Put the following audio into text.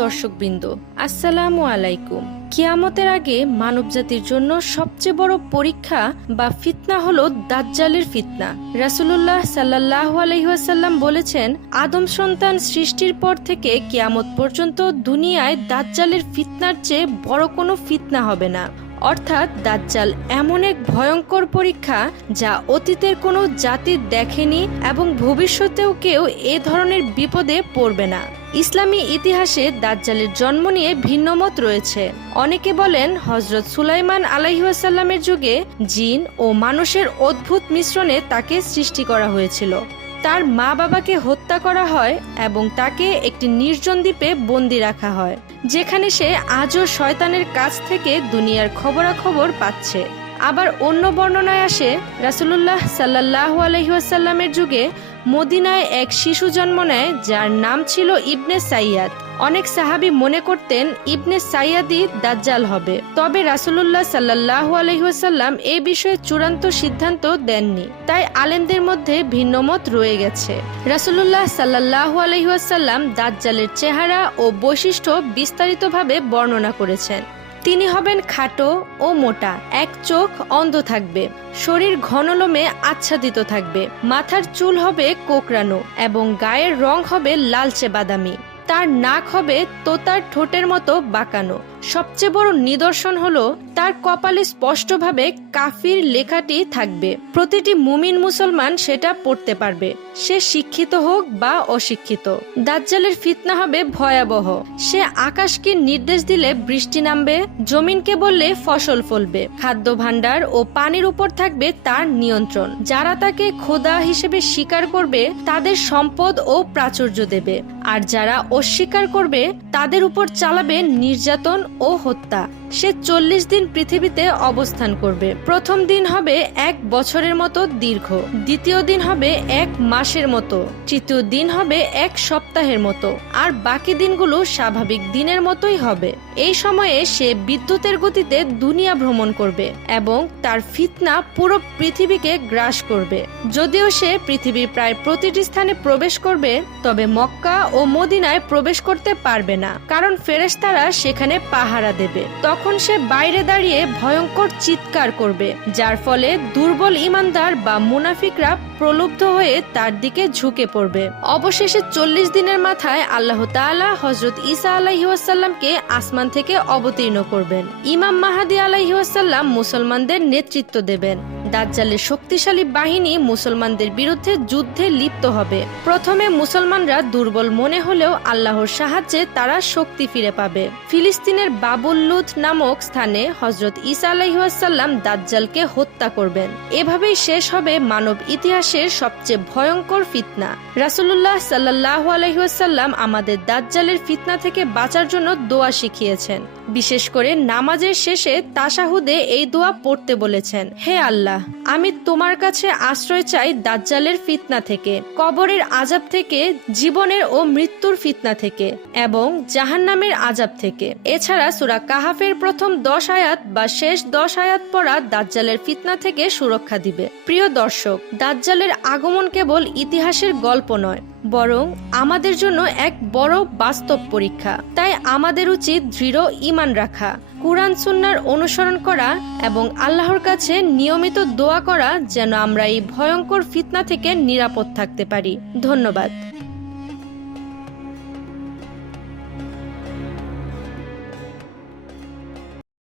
দর্শকবৃন্দ, আসসালামু আলাইকুম। কিয়ামতের আগে মানবজাতির জন্য সবচেয়ে বড় পরীক্ষা বা ফিতনা হলো দাজ্জালের ফিতনা। রাসুলুল্লাহ সাল্লাহ আলহিহাসাল্লাম বলেছেন, আদম সন্তান সৃষ্টির পর থেকে কিয়ামত পর্যন্ত দুনিয়ায় দাজ্জালের ফিতনার চেয়ে বড় কোনো ফিতনা হবে না। অর্থাৎ দাজ্জাল এমন এক ভয়ঙ্কর পরীক্ষা যা অতীতের কোনো জাতি দেখেনি এবং ভবিষ্যতেও কেউ এ ধরনের বিপদে পড়বে না। ইসলামী ইতিহাসে দাজ্জালের জন্ম নিয়ে ভিন্নমত রয়েছে। অনেকে বলেন হজরত সুলাইমান আলাইহাসাল্লামের যুগে জিন ও মানুষের অদ্ভুত মিশ্রণে তাকে সৃষ্টি করা হয়েছিল। তার মা বাবাকে হত্যা করা হয় এবং তাকে একটি নির্জন দ্বীপে বন্দি রাখা হয়, যেখানে সে আজও শয়তানের কাছ থেকে দুনিয়ার খবরাখবর পাচ্ছে। আবার অন্য বর্ণনায় আসে, রাসুলুল্লাহ সাল্লাহ আলহিহাসাল্লামের যুগে মদিনায় এক শিশু জন্ম নেয়, যার নাম ছিল ইবনে সাইয়াদ। অনেক সাহাবি মনে করতেন ইবনে সাইয়াদি দাজ্জাল হবে। তবে রাসুলুল্লাহ সাল্লাহ আলহিহাসাল্লাম এই বিষয়ে চূড়ান্ত সিদ্ধান্ত দেননি। তাই আলেমদের মধ্যে ভিন্নমত রয়ে গেছে। রাসুলুল্লাহ সাল্লাহ আলহিহাসাল্লাম দাজ্জালের চেহারা ও বৈশিষ্ট্য বিস্তারিতভাবে বর্ণনা করেছেন। তিনি হবেন খাটো ও মোটা, এক চোখ অন্ধ থাকবে, শরীর ঘনলোমে আচ্ছাদিত থাকবে, মাথার চুল হবে কোকড়ানো এবং গায়ের রং হবে লালচে বাদামি, তার নাক হবে তোতার ঠোঁটের মতো বাঁকানো। সবচেয়ে বড় নিদর্শন হলো তার কপালে স্পষ্টভাবে কাফির লেখাটি থাকবে। প্রতিটি মুমিন মুসলমান সেটা পড়তে পারবে। সে শিক্ষিত হোক বা অশিক্ষিত। দাজ্জালের ফিতনা হবে ভয়াবহ। সে আকাশকে নির্দেশ দিলে বৃষ্টি নামবে, জমিনকে বললে ফসল ফলবে। খাদ্য ভাণ্ডার ও পানির উপর থাকবে তার নিয়ন্ত্রণ। যারা তাকে খোদা হিসেবে স্বীকার করবে, তাদের সম্পদ ও প্রাচুর্য দেবে। আর যারা অস্বীকার করবে, তাদের উপর চালাবে নির্যাতন ও হত্যা সে চল্লিশ দিন পৃথিবীতে অবস্থান করবে। প্রথম দিন হবে এক বছরের মতো দীর্ঘ। দ্বিতীয় দিন হবে এক মাসের মতো। তৃতীয় দিন হবে এক সপ্তাহের মতো। আর বাকি দিনগুলো স্বাভাবিক দিনের মতোই হবে। এই সময়ে সে বিদ্যুতের গতিতে দুনিয়া ভ্রমণ করবে এবং তার ফিতনা পুরো পৃথিবীকে গ্রাস করবে। যদিও সে পৃথিবীর প্রায় প্রতিটি স্থানে প্রবেশ করবে, তবে মক্কা ও মদিনায় প্রবেশ করতে পারবে না। কারণ ফেরেশতারা সেখানে পাহারা দেবে। তখন সে বাইরে দাঁড়িয়ে ভয়ঙ্কর চিৎকার করবে, যার ফলে দুর্বল ইমানদার বা মুনাফিকরা প্রলুব্ধ হয়ে তার দিকে ঝুঁকে পড়বে। অবশেষে চল্লিশ দিনের মাথায় আল্লাহ তালা হজরত ইসা আলাহিউসাল্লামকে আসমান থেকে অবতীর্ণ করবেন। ইমাম মাহাদি আলাহিউসাল্লাম মুসলমানদের নেতৃত্ব দেবেন। দাজ্জালের শক্তিশালী বাহিনী মুসলমানদের বিরুদ্ধে যুদ্ধে লিপ্ত হবে। প্রথমে মুসলমানরা দুর্বল মনে হলেও আল্লাহর সাহায্যে তারা শক্তি ফিরে পাবে। ফিলিস্তিনের বাবুল্লুদ নামক স্থানে হজরত ইসা আলাইসাল্লাম দাজ্জালকে হত্যা করবেন। এভাবেই শেষ হবে মানব ইতিহাসের সবচেয়ে ভয়ঙ্কর ফিতনা। রাসুল্লাহ সাল্লাহ আলহিহাসাল্লাম আমাদের দাজ্জালের ফিতনা থেকে বাঁচার জন্য দোয়া শিখিয়েছেন। বিশেষ করে নামাজের শেষে তাসাহুদে এই দোয়া পড়তে বলেছেন, হে আল্লাহ আমি তোমার কাছে আশ্রয় চাই দাজ্জালের ফিতনা থেকে, কবরের আজাব থেকে, জীবনের ও মৃত্যুর ফিতনা থেকে এবং জাহান্নামের আজাব থেকে। এছাড়া সুরা কাহাফের প্রথম দশ আয়াত বা শেষ দশ আয়াত পড়া দাজ্জালের ফিতনা থেকে সুরক্ষা দিবে। প্রিয় দর্শক, দাজ্জালের আগমন কেবল ইতিহাসের গল্প নয় বরং আমাদের জন্য এক বড় বাস্তব পরীক্ষা। তাই আমাদের উচিত দৃঢ় ইমান রাখা, কুরআন সুন্নার অনুসরণ করা এবং আল্লাহর কাছে নিয়মিত দোয়া করা যেন আমরা এই ভয়ঙ্কর ফিতনা থেকে নিরাপদ থাকতে পারি। ধন্যবাদ।